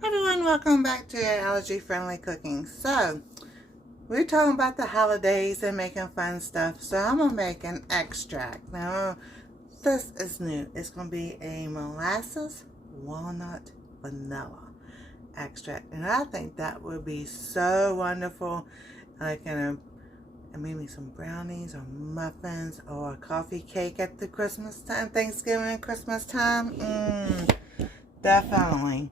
Hi everyone, welcome back to Allergy Friendly Cooking. So, we're talking about the holidays and making fun stuff. So, I'm going to make an extract. Now, this is new. It's going to be a molasses, walnut, vanilla extract. And I think that would be so wonderful. Like maybe some brownies or muffins or a coffee cake at the Christmas time, Thanksgiving and Christmas time. Definitely.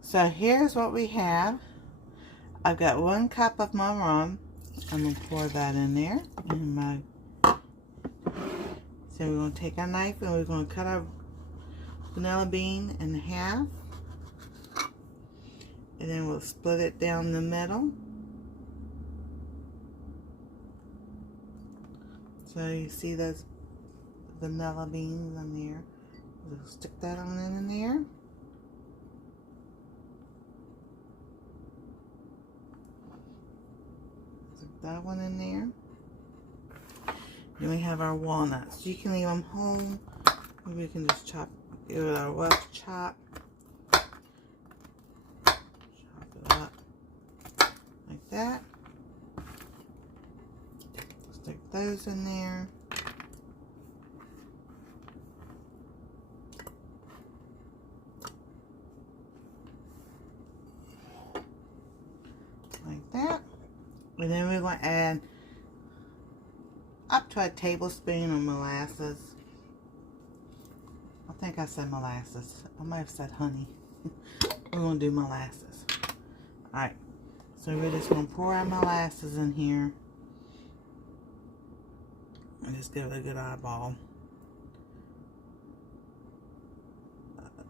So here's what we have. I've got 1 cup of my rum. I'm going to pour that in there. So we're going to take our knife and we're going to cut our vanilla bean in half. And then we'll split it down the middle. So you see those vanilla beans in there. We'll stick that on in there. That one in there. Then we have our walnuts. You can leave them whole, or we can just give it a rough chop. Chop it up like that. Stick those in there. Like that. And then we're going to add up to a tablespoon of molasses. I think I said molasses. I might have said honey. We're going to do molasses. Alright. So we're just going to pour our molasses in here. And just give it a good eyeball.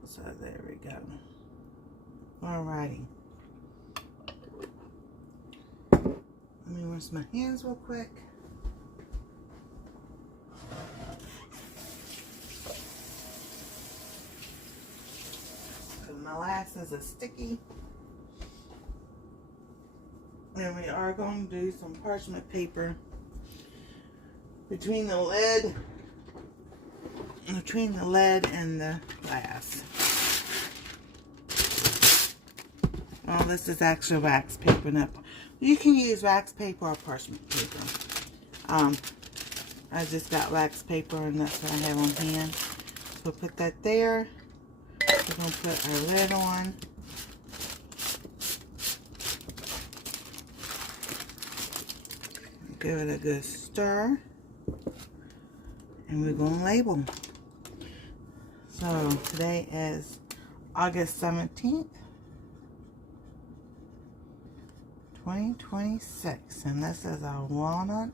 So there we go. Alrighty. Let me rinse my hands real quick. The molasses is sticky. And we are going to do some parchment paper between the lead and the glass. Oh, this is actually wax paper. Now, you can use wax paper or parchment paper. I just got wax paper and that's what I have on hand. So we'll put that there. We're going to put our lid on. Give it a good stir. And we're going to label. So today is August 17th. 2026, and this is a walnut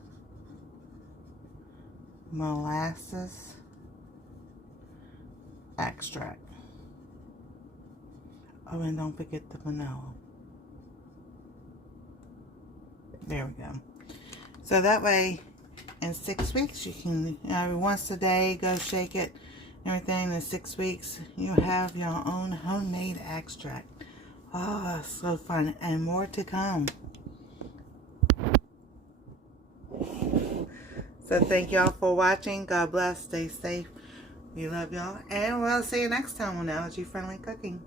molasses extract. Oh, and don't forget the vanilla. There we go. So that way, in 6 weeks, you can, once a day, go shake it. Everything in 6 weeks, you'll have your own homemade extract. Oh, so fun, and more to come. So thank y'all for watching. God bless. Stay safe. We love y'all. And we'll see you next time on Allergy Friendly Cooking.